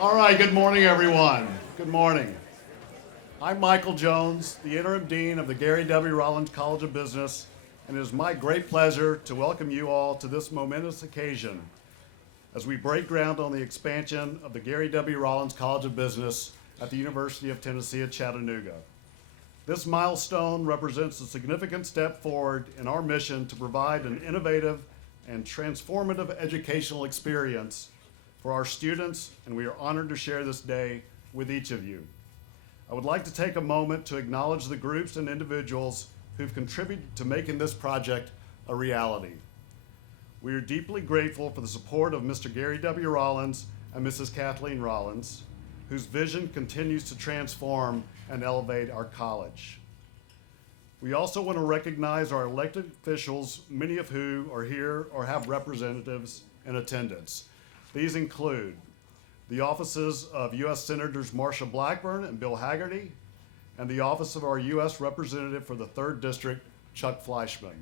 All right, good morning, everyone. Good morning. I'm Michael Jones, the Interim Dean of the Gary W. Rollins College of Business, and it is my great pleasure to welcome you all to this momentous occasion as we break ground on the expansion of the Gary W. Rollins College of Business at the University of Tennessee at Chattanooga. This milestone represents a significant step forward in our mission to provide an innovative and transformative educational experience for our students, and we are honored to share this day with each of you. I would like to take a moment to acknowledge the groups and individuals who've contributed to making this project a reality. We are deeply grateful for the support of Mr. Gary W. Rollins and Mrs. Kathleen Rollins, whose vision continues to transform and elevate our college. We also want to recognize our elected officials, many of who are here or have representatives in attendance. These include the offices of U.S. Senators Marsha Blackburn and Bill Hagerty, and the office of our U.S. Representative for the 3rd District, Chuck Fleischman.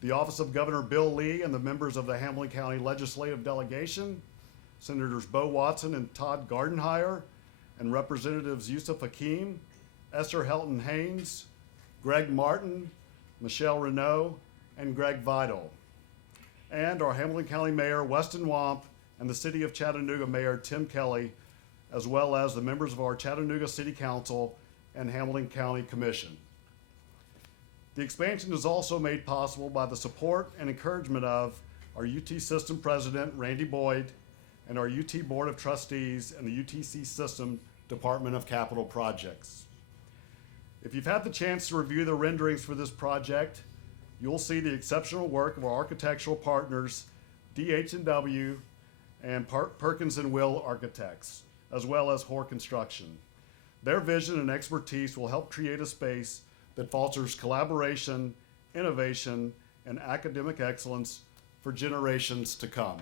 The office of Governor Bill Lee and the members of the Hamilton County Legislative Delegation, Senators Bo Watson and Todd Gardenhire, and Representatives Yusuf Hakeem, Esther Helton Haynes, Greg Martin, Michelle Renaud, and Greg Vidal. And our Hamilton County Mayor, Weston Wamp, and the City of Chattanooga Mayor, Tim Kelly, as well as the members of our Chattanooga City Council and Hamilton County Commission. The expansion is also made possible by the support and encouragement of our UT System President, Randy Boyd, and our UT Board of Trustees and the UTC System Department of Capital Projects. If you've had the chance to review the renderings for this project, you'll see the exceptional work of our architectural partners, DH&W and Perkins and Will Architects, as well as Hoare Construction. Their vision and expertise will help create a space that fosters collaboration, innovation, and academic excellence for generations to come.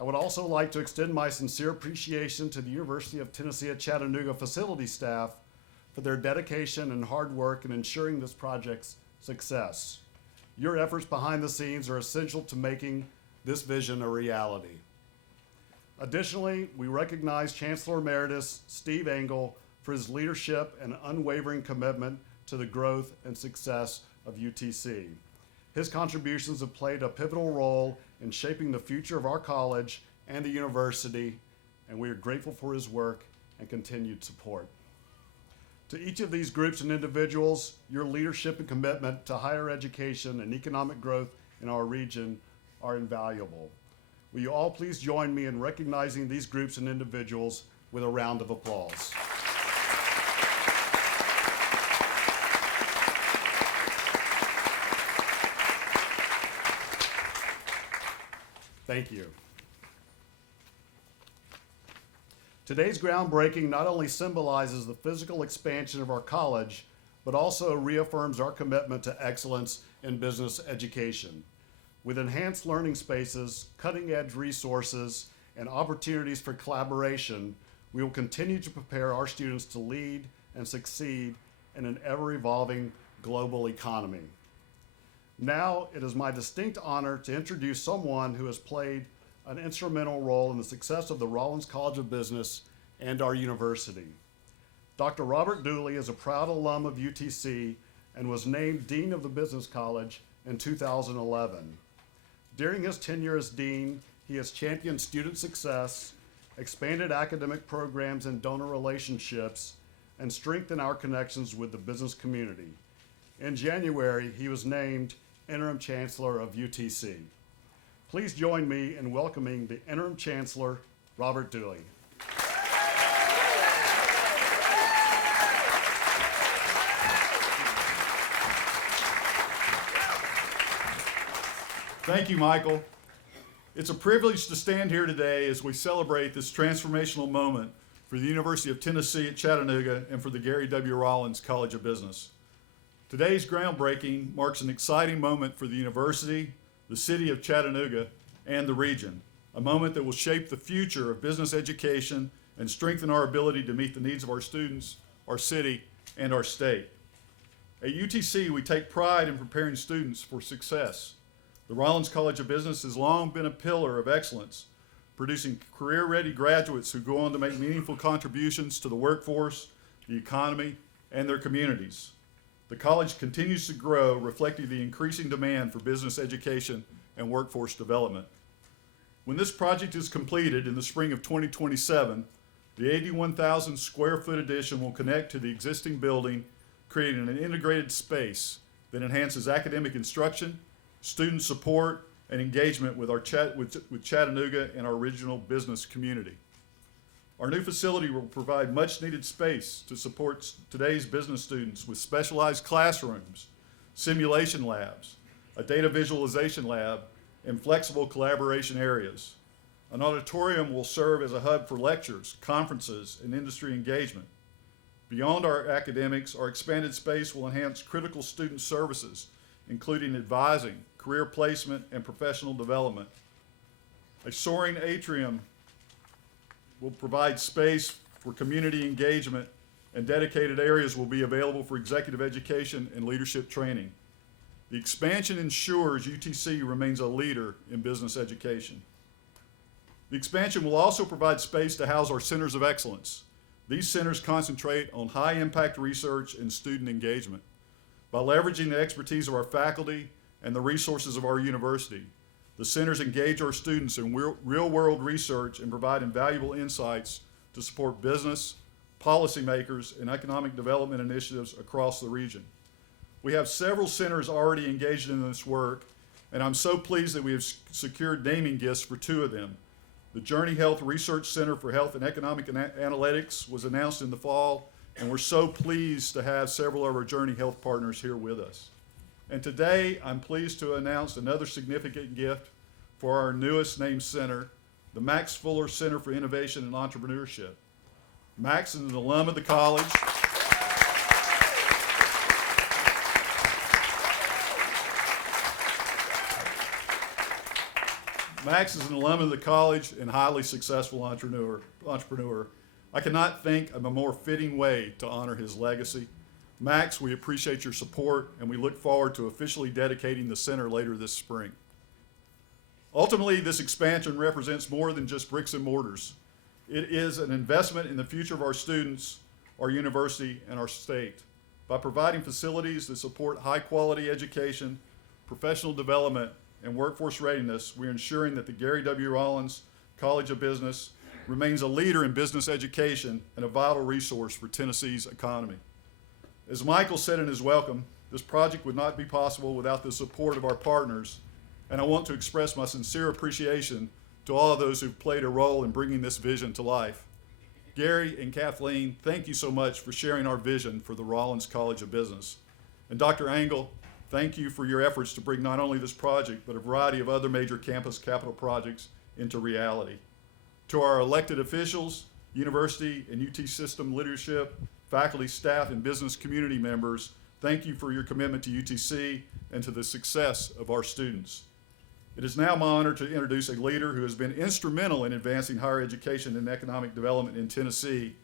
I would also like to extend my sincere appreciation to the University of Tennessee at Chattanooga facility staff for their dedication and hard work in ensuring this project's success. Your efforts behind the scenes are essential to making this vision a reality. Additionally, we recognize Chancellor Emeritus Steve Engel for his leadership and unwavering commitment to the growth and success of UTC. His contributions have played a pivotal role in shaping the future of our college and the university, and we are grateful for his work and continued support. To each of these groups and individuals, your leadership and commitment to higher education and economic growth in our region are invaluable. Will you all please join me in recognizing these groups and individuals with a round of applause. Thank you. Today's groundbreaking not only symbolizes the physical expansion of our college, but also reaffirms our commitment to excellence in business education. With enhanced learning spaces, cutting-edge resources, and opportunities for collaboration, we will continue to prepare our students to lead and succeed in an ever-evolving global economy. Now, it is my distinct honor to introduce someone who has played an instrumental role in the success of the Rollins College of Business and our university. Dr. Robert Dooley is a proud alum of UTC and was named Dean of the Business College in 2011. During his tenure as Dean, he has championed student success, expanded academic programs and donor relationships, and strengthened our connections with the business community. In January, he was named Interim Chancellor of UTC. Please join me in welcoming the Interim Chancellor, Robert Dooley. Thank you, Michael. It's a privilege to stand here today as we celebrate this transformational moment for the University of Tennessee at Chattanooga and for the Gary W. Rollins College of Business. Today's groundbreaking marks an exciting moment for the university, the city of Chattanooga, and the region, a moment that will shape the future of business education and strengthen our ability to meet the needs of our students, our city, and our state. At UTC, we take pride in preparing students for success. The Rollins College of Business has long been a pillar of excellence producing career-ready graduates who go on to make meaningful contributions to the workforce, the economy, and their communities. The college continues to grow, reflecting the increasing demand for business education and workforce development. When this project is completed in the spring of 2027, the 81,000 square foot addition will connect to the existing building, creating an integrated space that enhances academic instruction, student support, and engagement with with Chattanooga and our regional business community. Our new facility will provide much needed space to support today's business students with specialized classrooms, simulation labs, a data visualization lab, and flexible collaboration areas. An auditorium will serve as a hub for lectures, conferences, and industry engagement. Beyond our academics, our expanded space will enhance critical student services, including advising, career placement, and professional development. A soaring atrium will provide space for community engagement, and dedicated areas will be available for executive education and leadership training. The expansion ensures UTC remains a leader in business education. The expansion will also provide space to house our centers of excellence. These centers concentrate on high-impact research and student engagement. By leveraging the expertise of our faculty and the resources of our university, the centers engage our students in real-world research and provide invaluable insights to support business, policymakers, and economic development initiatives across the region. We have several centers already engaged in this work, and I'm so pleased that we have secured naming gifts for two of them. The Journey Health Research Center for Health and Economic Analytics was announced in the fall, and we're so pleased to have several of our Journey Health partners here with us. And today, I'm pleased to announce another significant gift for our newest named center, the Max Fuller Center for Innovation and Entrepreneurship. Max is an alum of the college. Max is an alum of the college and highly successful entrepreneur. I cannot think of a more fitting way to honor his legacy. Max, we appreciate your support, and we look forward to officially dedicating the center later this spring. Ultimately, this expansion represents more than just bricks and mortars. It is an investment in the future of our students, our university, and our state. By providing facilities that support high-quality education, professional development, and workforce readiness, we're ensuring that the Gary W. Rollins College of Business remains a leader in business education and a vital resource for Tennessee's economy. As Michael said in his welcome, this project would not be possible without the support of our partners, and I want to express my sincere appreciation to all of those who've played a role in bringing this vision to life. Gary and Kathleen, thank you so much for sharing our vision for the Rollins College of Business. And Dr. Engel, thank you for your efforts to bring not only this project, but a variety of other major campus capital projects into reality. To our elected officials, university and UT system leadership, faculty, staff, and business community members, thank you for your commitment to UTC and to the success of our students. It is now my honor to introduce a leader who has been instrumental in advancing higher education and economic development in Tennessee.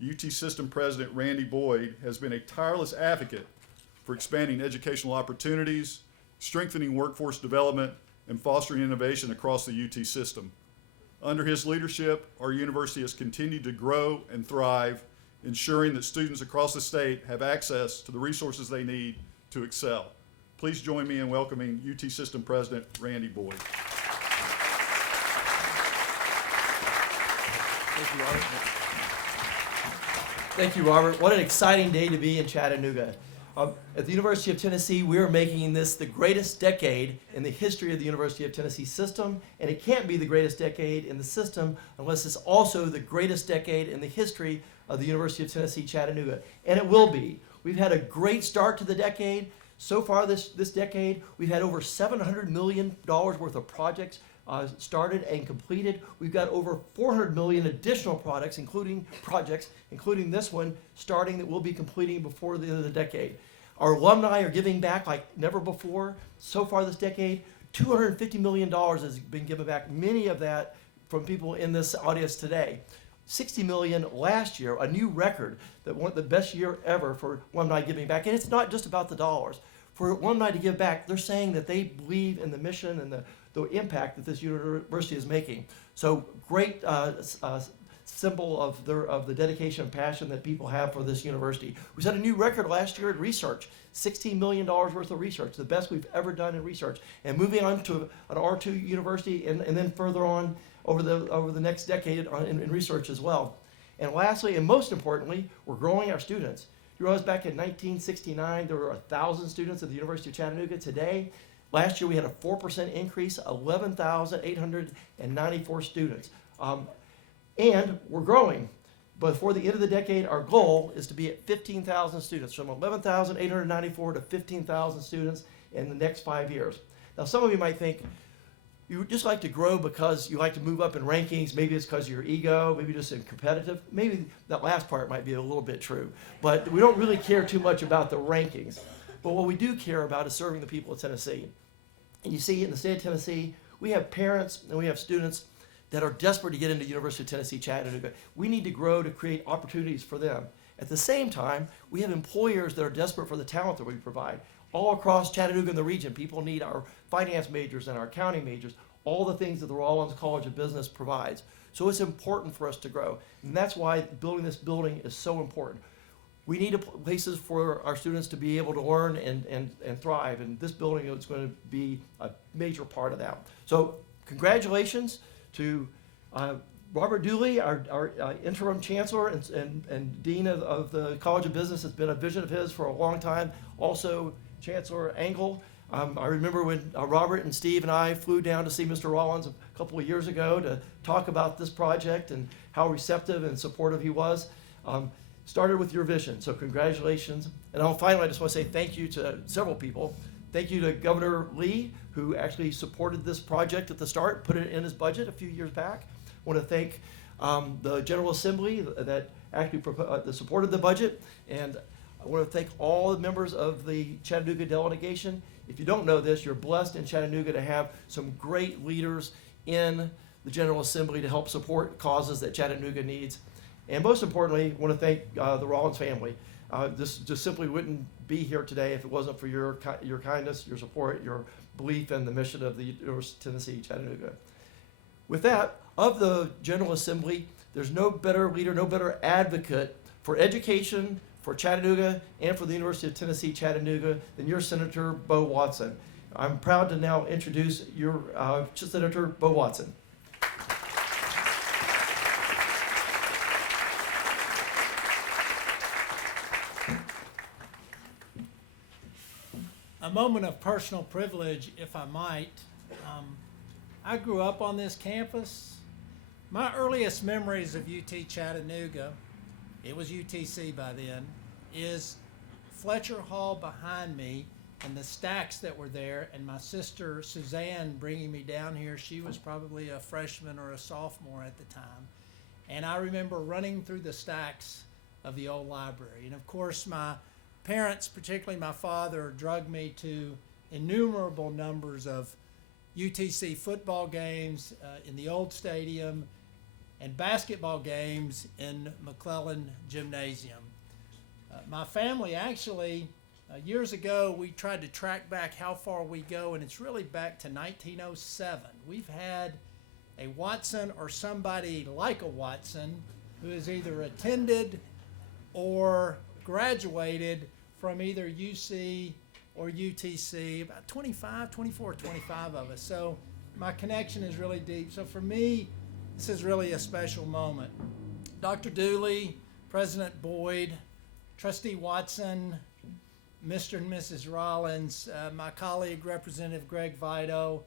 UT System President Randy Boyd has been a tireless advocate for expanding educational opportunities, strengthening workforce development, and fostering innovation across the UT system. Under his leadership, our university has continued to grow and thrive, ensuring that students across the state have access to the resources they need to excel. Please join me in welcoming UT System President Randy Boyd. Thank you, Robert. Thank you, Robert. What an exciting day to be in Chattanooga. At the University of Tennessee, we are making this the greatest decade in the history of the University of Tennessee system, and it can't be the greatest decade in the system unless it's also the greatest decade in the history of the University of Tennessee Chattanooga, and it will be. We've had a great start to the decade. So far this decade, we've had over $700 million worth of projects started and completed. We've got over 400 million additional projects, including this one, starting that we'll be completing before the end of the decade. Our alumni are giving back like never before. So far this decade, $250 million has been given back, many of that from people in this audience today. 60 million last year, a new record, that one the best year ever for alumni giving back. And it's not just about the dollars. For alumni to give back, they're saying that they believe in the mission and the impact that this university is making. So great symbol of the dedication and passion that people have for this university. We set a new record last year in research, $16 million worth of research, the best we've ever done in research. And moving on to an R2 university and then further on over the next decade in research as well. And lastly, and most importantly, we're growing our students. You realize back in 1969, there were 1,000 students at the University of Chattanooga. Today, last year we had a 4% increase, 11,894 students. And we're growing. Before the end of the decade, our goal is to be at 15,000 students, from 11,894 to 15,000 students in the next 5 years. Now, some of you might think, you just like to grow because you like to move up in rankings. Maybe it's because of your ego, maybe just in competitive. Maybe that last part might be a little bit true. But we don't really care too much about the rankings. But what we do care about is serving the people of Tennessee. And you see, in the state of Tennessee, we have parents and we have students that are desperate to get into University of Tennessee, Chattanooga. We need to grow to create opportunities for them. At the same time, we have employers that are desperate for the talent that we provide. All across Chattanooga and the region, people need our finance majors and our accounting majors, all the things that the Rollins College of Business provides. So it's important for us to grow. And that's why building this building is so important. We need places for our students to be able to learn and thrive. And this building is going to be a major part of that. So congratulations to Robert Dooley, our interim chancellor and dean of the College of Business. Has been a vision of his for a long time. Also, Chancellor Engel. I remember when Robert and Steve and I flew down to see Mr. Rollins a couple of years ago to talk about this project and how receptive and supportive he was. Started with your vision, so congratulations. And finally, I just want to say thank you to several people. Thank you to Governor Lee, who actually supported this project at the start, put it in his budget a few years back. I want to thank the General Assembly that actually supported the budget. And I want to thank all the members of the Chattanooga delegation. If you don't know this, you're blessed in Chattanooga to have some great leaders in the General Assembly to help support causes that Chattanooga needs. And most importantly, I want to thank the Rollins family. This just simply wouldn't be here today if it wasn't for your kindness, your support, your belief in the mission of the University of Tennessee, Chattanooga. With that, of the General Assembly, there's no better leader, no better advocate for education, for Chattanooga, and for the University of Tennessee, Chattanooga than your Senator Bo Watson. I'm proud to now introduce your Senator Bo Watson. A moment of personal privilege, if I might. I grew up on this campus. My earliest memories of UT Chattanooga, it was UTC by then, is Fletcher Hall behind me and the stacks that were there, and my sister Suzanne bringing me down here. She was probably a freshman or a sophomore at the time. And I remember running through the stacks of the old library. And of course, my parents, particularly my father, drugged me to innumerable numbers of UTC football games in the old stadium and basketball games in McClellan Gymnasium. My family actually, years ago, we tried to track back how far we go, and it's really back to 1907. We've had a Watson or somebody like a Watson who has either attended or graduated from either UC or UTC, about 24, 25 of us. So my connection is really deep. So for me, this is really a special moment. Dr. Dooley, President Boyd, Trustee Watson, Mr. and Mrs. Rollins, my colleague, Representative Greg Vito,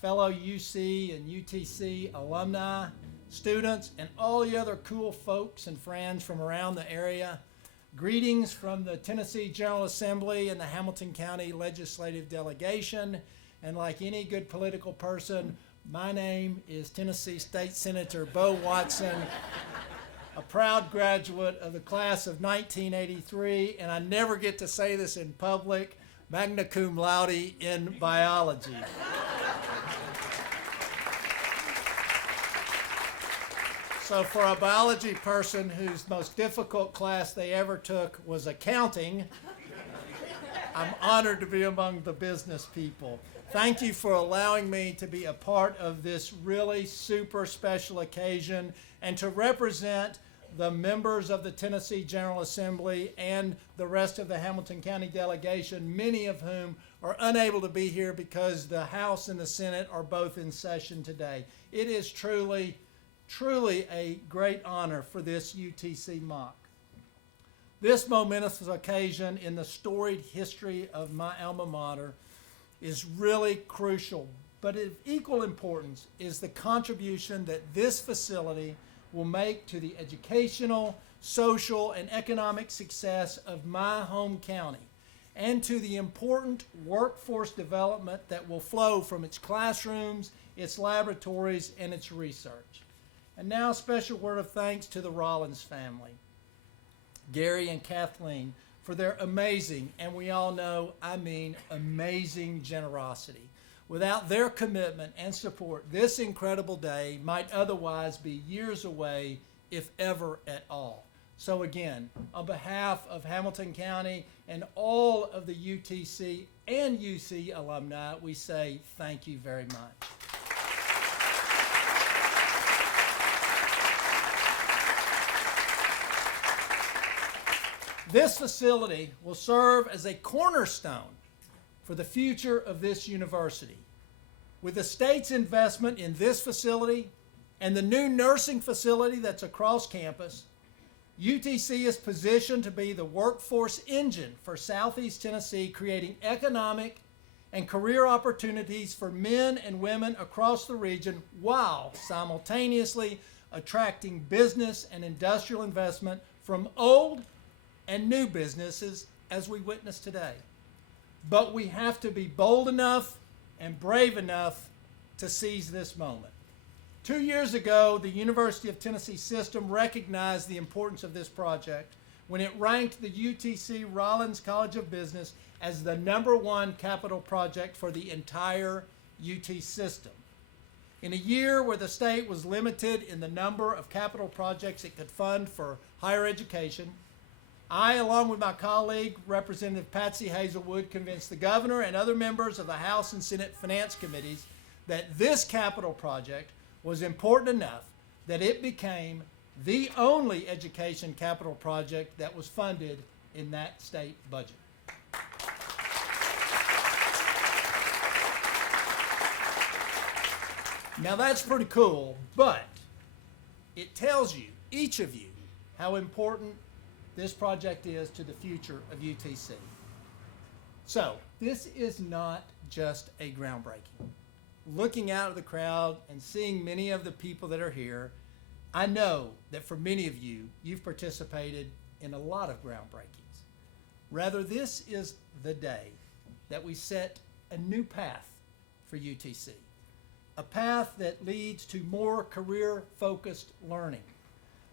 fellow UC and UTC alumni, students, and all the other cool folks and friends from around the area. Greetings from the Tennessee General Assembly and the Hamilton County Legislative Delegation. And like any good political person, my name is Tennessee State Senator Bo Watson, a proud graduate of the class of 1983, and I never get to say this in public, magna cum laude in biology. So for a biology person whose most difficult class they ever took was accounting, I'm honored to be among the business people. Thank you for allowing me to be a part of this really super special occasion and to represent the members of the Tennessee General Assembly and the rest of the Hamilton County delegation, many of whom are unable to be here because the House and the Senate are both in session today. It is truly, truly a great honor for this UTC mock. This momentous occasion in the storied history of my alma mater is really crucial, but of equal importance is the contribution that this facility will make to the educational, social, and economic success of my home county, and to the important workforce development that will flow from its classrooms, its laboratories, and its research. And now a special word of thanks to the Rollins family, Gary and Kathleen, for their amazing, and we all know, I mean amazing generosity. Without their commitment and support, this incredible day might otherwise be years away, if ever at all. So again, on behalf of Hamilton County and all of the UTC and UC alumni, we say thank you very much. This facility will serve as a cornerstone for the future of this university. With the state's investment in this facility and the new nursing facility that's across campus, UTC is positioned to be the workforce engine for Southeast Tennessee, creating economic and career opportunities for men and women across the region while simultaneously attracting business and industrial investment from old and new businesses as we witness today. But we have to be bold enough and brave enough to seize this moment. 2 years ago, the University of Tennessee system recognized the importance of this project when it ranked the UTC Rollins College of Business as the #1 capital project for the entire UT system. In a year where the state was limited in the number of capital projects it could fund for higher education, I, along with my colleague, Representative Patsy Hazelwood, convinced the governor and other members of the House and Senate Finance Committees that this capital project was important enough that it became the only education capital project that was funded in that state budget. Now that's pretty cool, but it tells you, each of you, how important this project is to the future of UTC. So, this is not just a groundbreaking. Looking out of the crowd and seeing many of the people that are here, I know that for many of you, you've participated in a lot of groundbreakings. Rather, this is the day that we set a new path for UTC, a path that leads to more career-focused learning,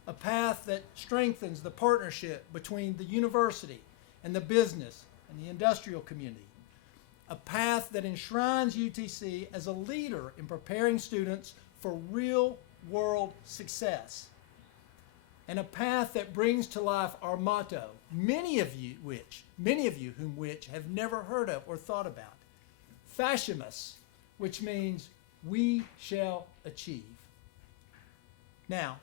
a path that strengthens the partnership between the university and the business and the industrial community, a path that enshrines UTC as a leader in preparing students for real-world success, and a path that brings to life our motto, many of you whom have never heard of or thought about, Fascimus, which means we shall achieve. Now,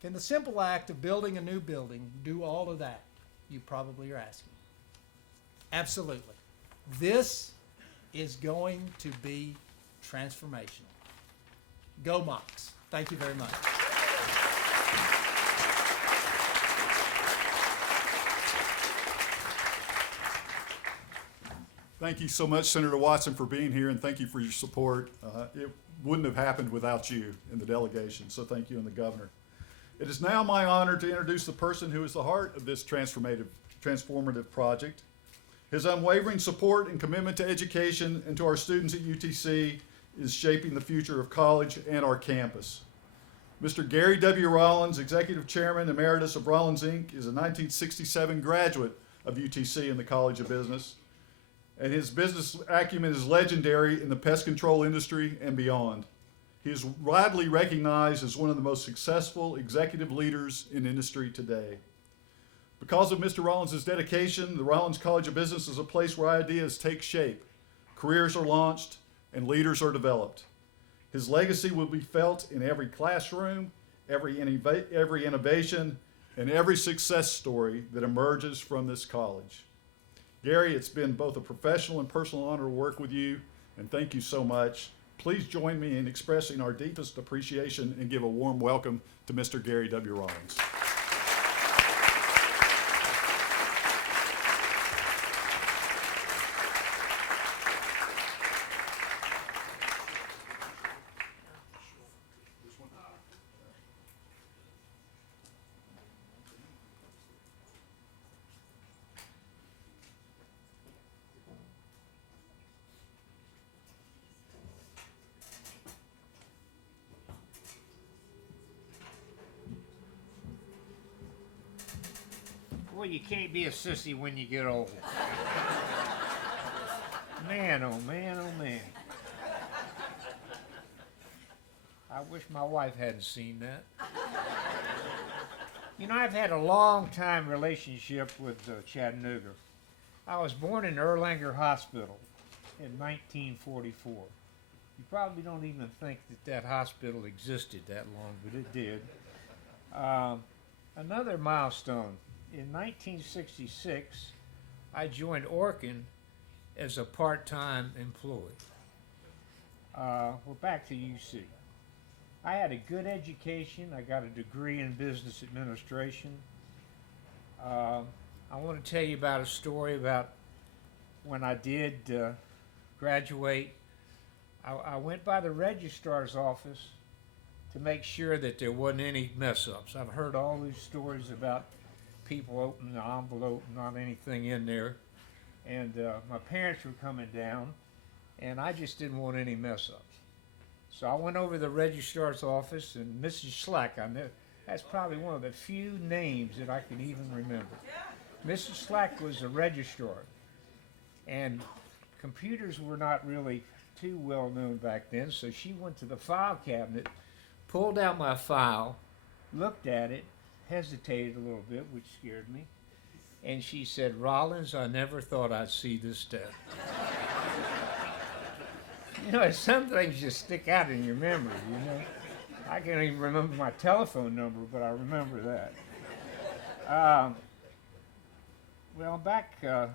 can the simple act of building a new building do all of that? You probably are asking. Absolutely. This is going to be transformational. Go Mocs. Thank you very much. Thank you so much, Senator Watson, for being here, and thank you for your support. It wouldn't have happened without you and the delegation, so thank you and the governor. It is now my honor to introduce the person who is the heart of this transformative project. His unwavering support and commitment to education and to our students at UTC is shaping the future of college and our campus. Mr. Gary W. Rollins, Executive Chairman Emeritus of Rollins, Inc., is a 1967 graduate of UTC in the College of Business, and his business acumen is legendary in the pest control industry and beyond. He is widely recognized as one of the most successful executive leaders in industry today. Because of Mr. Rollins' dedication, the Rollins College of Business is a place where ideas take shape, careers are launched, and leaders are developed. His legacy will be felt in every classroom, every innovation, and every success story that emerges from this college. Gary, it's been both a professional and personal honor to work with you, and thank you so much. Please join me in expressing our deepest appreciation and give a warm welcome to Mr. Gary W. Rollins. Well, you can't be a sissy when you get old. Man, oh man, oh man. I wish my wife hadn't seen that. You know, I've had a long time relationship with Chattanooga. I was born in Erlanger Hospital in 1944. You probably don't even think that that hospital existed that long, but it did. Another milestone. In 1966, I joined Orkin as a part-time employee. We're back to UC. I had a good education. I got a degree in business administration. I want to tell you about a story about when I did graduate. I went by the registrar's office to make sure that there wasn't any mess-ups. I've heard all these stories about people opening the envelope, not anything in there. And my parents were coming down, and I just didn't want any mess-ups. So I went over to the registrar's office, and Mrs. Slack, I know, that's probably one of the few names that I can even remember. Mrs. Slack was a registrar, and computers were not really too well known back then, so she went to the file cabinet, pulled out my file, looked at it, hesitated a little bit, which scared me, and she said, "Rollins, I never thought I'd see this day." You know, some things just stick out in your memory, you know. I can't even remember my telephone number, but I remember that. Well, back to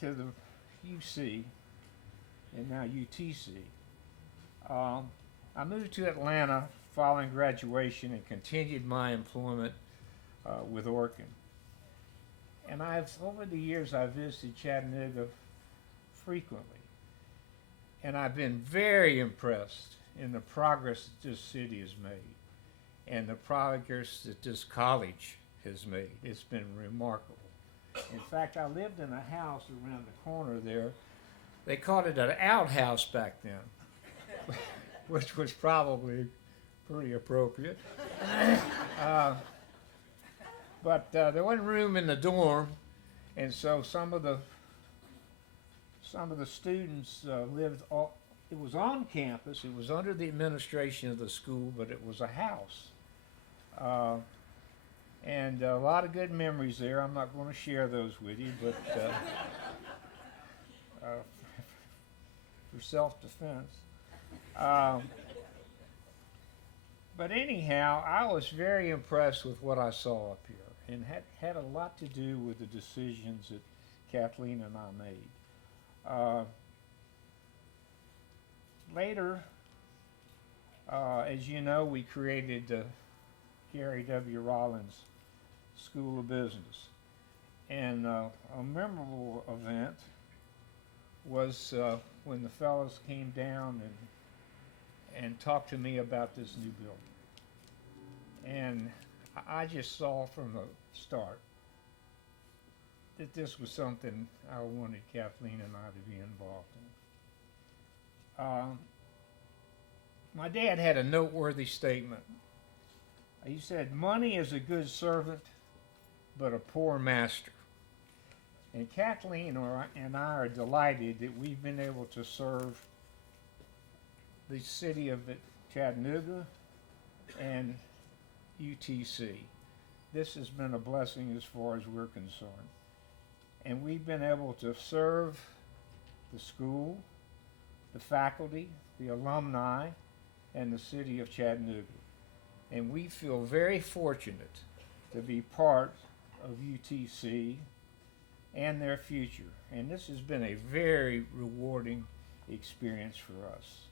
the UC, and now UTC. I moved to Atlanta following graduation and continued my employment with Orkin. And over the years, I've visited Chattanooga frequently. And I've been very impressed in the progress that this city has made and the progress that this college has made. It's been remarkable. In fact, I lived in a house around the corner there. They called it an outhouse back then, which was probably pretty appropriate. But there wasn't room in the dorm, and so some of the students lived. It was on campus. It was under the administration of the school, but it was a house, and a lot of good memories there. I'm not going to share those with you, but for self-defense. But anyhow, I was very impressed with what I saw up here, and had a lot to do with the decisions that Kathleen and I made. Later, as you know, we created the Gary W. Rollins School of Business. And a memorable event was when the fellows came down and talked to me about this new building. And I just saw from the start that this was something I wanted Kathleen and I to be involved in. My dad had a noteworthy statement. He said, "Money is a good servant, but a poor master." And Kathleen and I are delighted that we've been able to serve the city of Chattanooga and UTC. This has been a blessing as far as we're concerned. and we've been able to serve the school, the faculty, the alumni, and the city of Chattanooga. And we feel very fortunate to be part of UTC and their future. And this has been a very rewarding experience for us.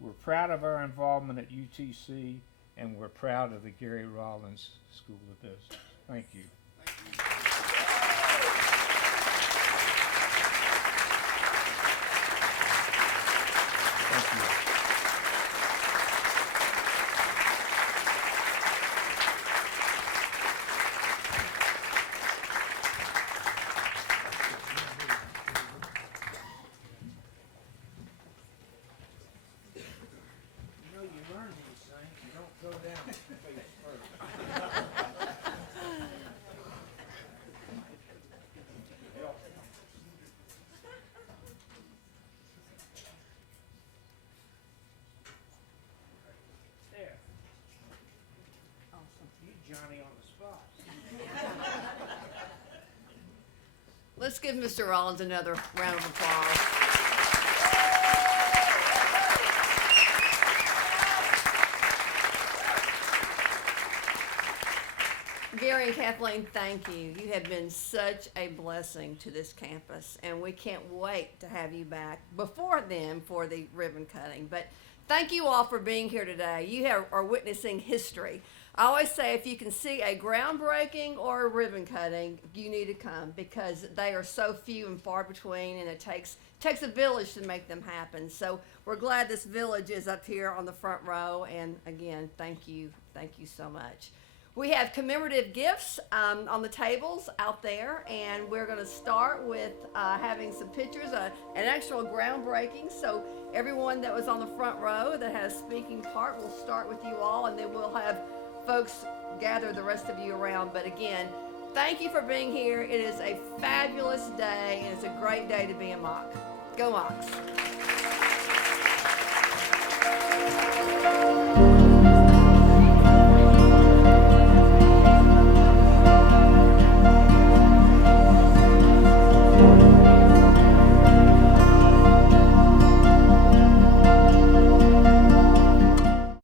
We're proud of our involvement at UTC, and we're proud of the Gary Rollins School of Business. Thank you. Thank you. You know, you learn these things, you don't go down face first. There. Awesome. You Johnny on the spot. Let's give Mr. Rollins another round of applause. Gary and Kathleen, thank you. You have been such a blessing to this campus, and we can't wait to have you back before then for the ribbon cutting. But thank you all for being here today. You are witnessing history. I always say if you can see a groundbreaking or a ribbon cutting, you need to come because they are so few and far between, and it takes a village to make them happen. So we're glad this village is up here on the front row, and again, thank you so much. We have commemorative gifts on the tables out there, and we're going to start with having some pictures, an actual groundbreaking. So everyone that was on the front row that has a speaking part, we'll start with you all, and then we'll have folks gather the rest of you around. But again, thank you for being here. It is a fabulous day, and it's a great day to be a Mock. Go Mocs.